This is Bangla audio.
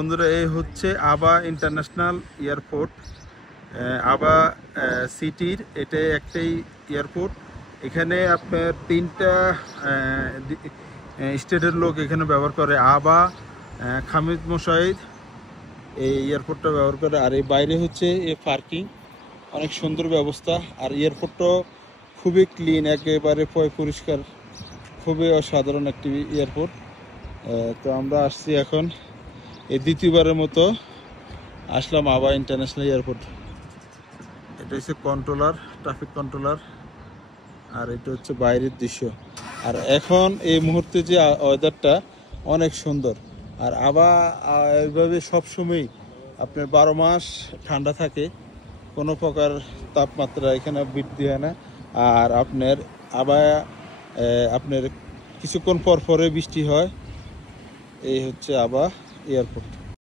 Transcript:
বন্ধুরা, এই হচ্ছে আবা ইন্টারন্যাশনাল এয়ারপোর্ট। আবা সিটির এটাই একটাই এয়ারপোর্ট। এখানে আপনার তিনটা স্টেটের লোক এখানে ব্যবহার করে। আবা, খামিদ মোসাইদ এই এয়ারপোর্টটা ব্যবহার করে। আর এই বাইরে হচ্ছে এই পার্কিং, অনেক সুন্দর ব্যবস্থা। আর এয়ারপোর্টটা খুবই ক্লিন, একেবারে পরিষ্কার, খুবই অসাধারণ একটি এয়ারপোর্ট। তো আমরা আসছি এখন এই দ্বিতীয়বারের মতো আসলাম আবা ইন্টারন্যাশনাল এয়ারপোর্ট। এটা হচ্ছে কন্ট্রোলার, ট্রাফিক কন্ট্রোলার, আর এটা হচ্ছে বাইরের দৃশ্য। আর এখন এই মুহূর্তে যে ওয়েদারটা অনেক সুন্দর। আর আবা এইভাবে সবসময় আপনার 12 মাস ঠান্ডা থাকে, কোনো প্রকার তাপমাত্রা এখানে বৃদ্ধি হয় না। আর আপনার আবা আপনার কিছুক্ষণ পর পরে বৃষ্টি হয়। এই হচ্ছে আবা এয়ারপোর্ট।